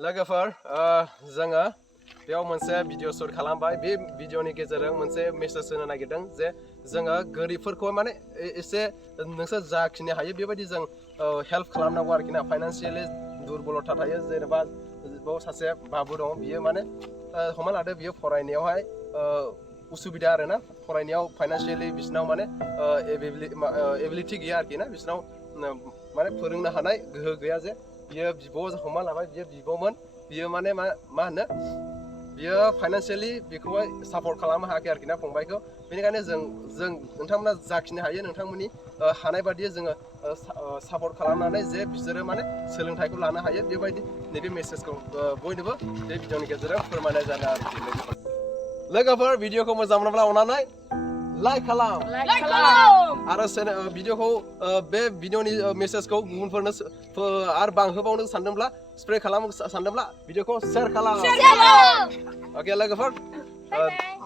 लोगोफोर जोङो बेयाव मोनसे भिडिअ शुट खालामबाय बे भिडिअनि गेजेरजों मोनसे मेसेज होनो नागिरदों जे जोङो गोरिबफोरखौ माने एसे नोंसोर जाखिनि हायो बेबायदि जों हेल्प खालामनांगौ आरोखि ना फाइनान्शियेलि दुरबलथा थायो जेनेबा बाव सासे बाबु दं बियो माने हमना लादो बियो फरायनायावहाय उसुबिदा आरोना फरायनायाव फाइनान्शियेलि बिसिनाव माने एबिलिटि गैया आरोखि ना बिसिनाव माने फोरोंनो हानाय गोहो गैया जे बियो बिब' हमना लाबाय बियो बिब'मोन बियो माने मा होनो बियो फाइनान्शियेलि बेखौहाय सापर्ट खालामनो हायाखै आरोखि ना फंबायखौ बेनिखायनो जों नोंथांमोना जाखिनि हायो नोंथांमोननि हानाय बायदि जोङो सापर्ट खालामनानै जे बिसोरो माने सोलोंथाइखौ लानो हायो बेबायदि नैबे मेसेजखौ बयनोबो बे भिडिअनि गेजेरजों फोरमायनाय जादों आरोखि लोगोफोर भिडिअखौ मोजां मोनोब्ला अननानै लाइक खालाम आरो भिडिअखौ बे भिडिअनि मेसेजखौ गुबुनफोरनो आरो बांहोबावनो सानदोंब्ला स्प्रे खालामनो सानदोंब्ला भिडिअखौ शेयार खालाम अके लोगोफोर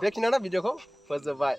बेखिनियावनो भिडिअखौ फोजोबबाय